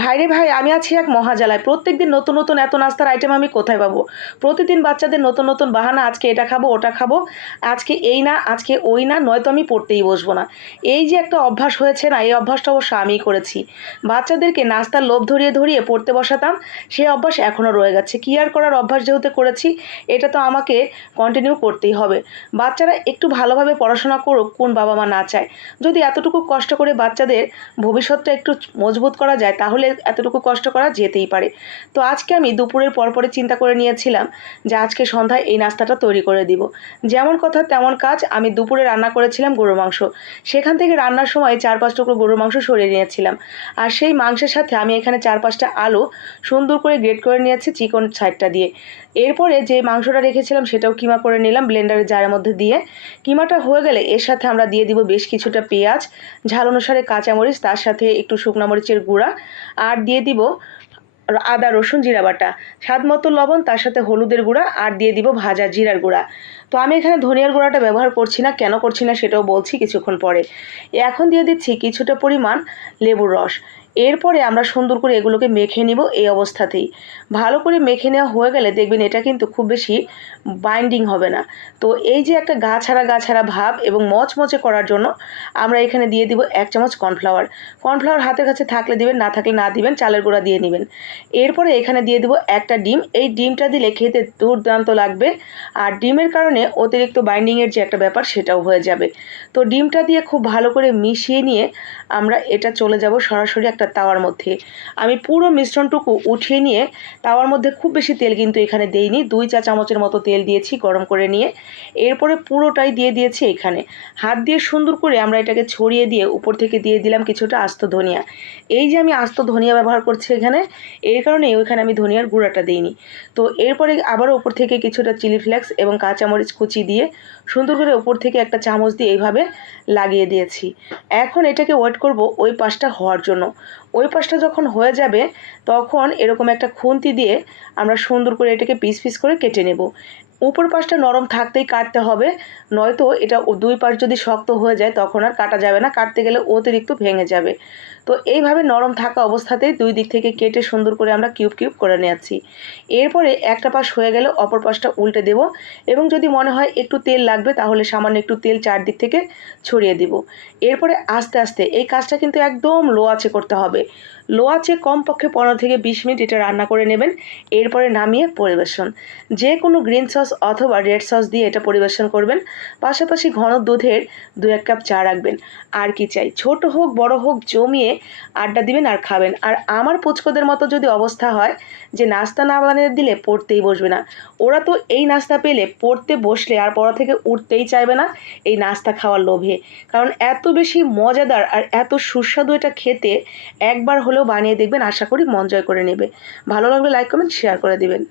ভাইরে ভাই, আমি আছি এক মহাজালায়। প্রত্যেক দিন নতুন নতুন এত নাস্তার আইটেম আমি কোথায় পাবো? প্রতিদিন বাচ্চাদের নতুন নতুন বাহানা, আজকে এটা খাব, ওটা খাব, আজকে এই না, আজকে ওই না, নয়তো আমি পড়তেই বসবো না। এই যে একটা অভ্যাস হয়েছে না, এই অভ্যাসটা অবশ্য আমিই করেছি। বাচ্চাদেরকে নাস্তার লোভ ধরিয়ে ধরিয়ে পড়তে বসাতাম সেই অভ্যাস এখনও রয়ে গেছে। কি আর করার অভ্যাস যেহেতু করেছি, এটা তো আমাকে কন্টিনিউ করতেই হবে। বাচ্চারা একটু ভালোভাবে পড়াশোনা করুক, কোন বাবা মা না চায়। যদি এতটুকু কষ্ট করে বাচ্চাদের ভবিষ্যৎটা একটু মজবুত করা যায়, তাহলে এতটুকু কষ্ট করা যেতেই পারে। তো আজকে আমি দুপুরের পরপরে চিন্তা করে নিয়েছিলাম যে আজকে সন্ধ্যায় এই নাস্তাটা তৈরি করে দিব। যেমন কথা তেমন কাজ আমি দুপুরে রান্না করেছিলাম গরুর মাংস। সেখান থেকে রান্নার সময় চার পাঁচ টুকরো গরুর মাংস সরিয়ে নিয়েছিলাম। আর সেই মাংসের সাথে আমি এখানে চার পাঁচটা আলু সুন্দর করে গ্রেট করে নিয়েছি চিকন সাইডটা দিয়ে। এরপরে যে মাংসটা রেখেছিলাম সেটাও কিমা করে নিলাম ব্লেন্ডারের জারের মধ্যে দিয়ে। কিমাটা হয়ে গেলে এর সাথে আমরা দিয়ে দিব বেশ কিছুটা পেঁয়াজ, ঝাল অনুসারে কাঁচামরিচ, তার সাথে একটু শুকনো মরিচের গুঁড়া আর দিয়ে দিব আদা, রসুন, জিরা বাটা। স্বাদ মতো লবণ, তার সাথে হলুদের গুঁড়া, আর দিয়ে দিব ভাজা জিরার গুঁড়া। তো আমি এখানে ধনিয়ার গুঁড়াটা ব্যবহার করছি না, কেন করছি না সেটাও বলছি কিছুক্ষণ পরে। এখন দিয়ে দিচ্ছি কিছুটা পরিমাণ লেবুর রস। এরপরে আমরা সুন্দর করে এগুলোকে মেখে নিব এই অবস্থাতেই। ভালো করে মেখে নেওয়া হয়ে গেলে দেখবেন এটা কিন্তু খুব বেশি বাইন্ডিং হবে না। তো এই যে একটা গা ছাড়া গা ছাড়া ভাব এবং মচমচে করার জন্য আমরা এখানে দিয়ে দিব এক চামচ কর্নফ্লাওয়ার কর্নফ্লাওয়ার হাতের কাছে থাকলে দিবেন, না থাকলে না দিবেন, চালের গুঁড়া দিয়ে নেবেন। এরপরে এখানে দিয়ে দিব একটা ডিম। এই ডিমটা দিলে খেতে দুর্দান্ত লাগবে আর ডিমের কারণে অতিরিক্ত বাইন্ডিংয়ের যে একটা ব্যাপার সেটাও হয়ে যাবে। তো ডিমটা দিয়ে খুব ভালো করে মিশিয়ে নিয়ে আমরা এটা চলে যাব সরাসরি একটা তাওয়ার মধ্যে। আমি পুরো মিশ্রণটুকু উঠিয়ে নিয়ে তাওয়ার মধ্যে খুব বেশি তেল কিন্তু এখানে দেইনি, দুই চা চামচের মতো তেল দিয়েছি গরম করে নিয়ে। এরপরে পুরোটাই দিয়ে দিয়েছি এখানে। হাত দিয়ে সুন্দর করে আমরা এটাকে ছড়িয়ে দিয়ে উপর থেকে দিয়ে দিলাম কিছুটা আস্ত ধনিয়া। এই যে আমি আস্ত ধনিয়া ব্যবহার করছি এখানে, এর কারণে ওইখানে আমি ধনিয়ার গুঁড়াটা দিইনি। তো এরপরে আবারও উপর থেকে কিছুটা চিলি ফ্লেক্স এবং কাঁচামরিচ কুচি দিয়ে সুন্দর করে উপর থেকে একটা চামচ দিয়ে এইভাবে লাগিয়ে দিয়েছি। এখন এটাকে ওয়েট করব ওই পাশটা হওয়ার জন্য। ওই পাশটা যখন হয়ে যাবে, তখন এরকম একটা খুন্তি দিয়ে আমরা সুন্দর করে এটাকে পিস পিস করে কেটে নেব। উপর পাশটা নরম থাকতেই কাটতে হবে, নয়তো এটা দুই পাশ যদি শক্ত হয়ে যায় তখন আর কাটা যাবে না, কাটতে গেলে অতিরিক্ত ভেঙে যাবে। তো এইভাবে নরম থাকা অবস্থাতেই দুই দিক থেকে কেটে সুন্দর করে আমরা কিউব কিউব করে নিয়েছি। এরপরে একটা পাশ হয়ে গেলে অপর পাশটা উল্টে দেব এবং যদি মনে হয় একটু তেল লাগবে তাহলে সামান্য একটু তেল চারদিক থেকে ছড়িয়ে দিব। এরপরে আস্তে আস্তে এই কাজটা কিন্তু একদম লো আছে করতে হবে। লো আছে কমপক্ষে পনেরো থেকে বিশ মিনিট এটা রান্না করে নেবেন। এরপরে নামিয়ে পরিবেশন। যে কোনো গ্রিন সস অথবা রেড সস দিয়ে এটা পরিবেশন করবেন। পাশাপাশি ঘন দুধের দু এক কাপ চা রাখবেন। আর কি চাই? ছোট হোক, বড় হোক, জমিয়ে আড্ডা দিবেন আর খাবেন। আর আমার পুচকোদের মতো যদি অবস্থা হয় যে নাস্তা না বানিয়ে দিলে পড়তেই বসবে না। ওরা তো এই নাস্তা পেলে পড়তে বসলে আর পড়া থেকে উঠতেই চাইবে না এই নাস্তা খাওয়ার লোভে। কারণ এত বেশি মজাদার আর এত সুস্বাদু এটা খেতে একবার হলেও বানিয়ে দেখবেন, আশা করি মন জয় করে নেবে। ভালো লাগলে লাইক কমেন্ট শেয়ার করে দিবেন।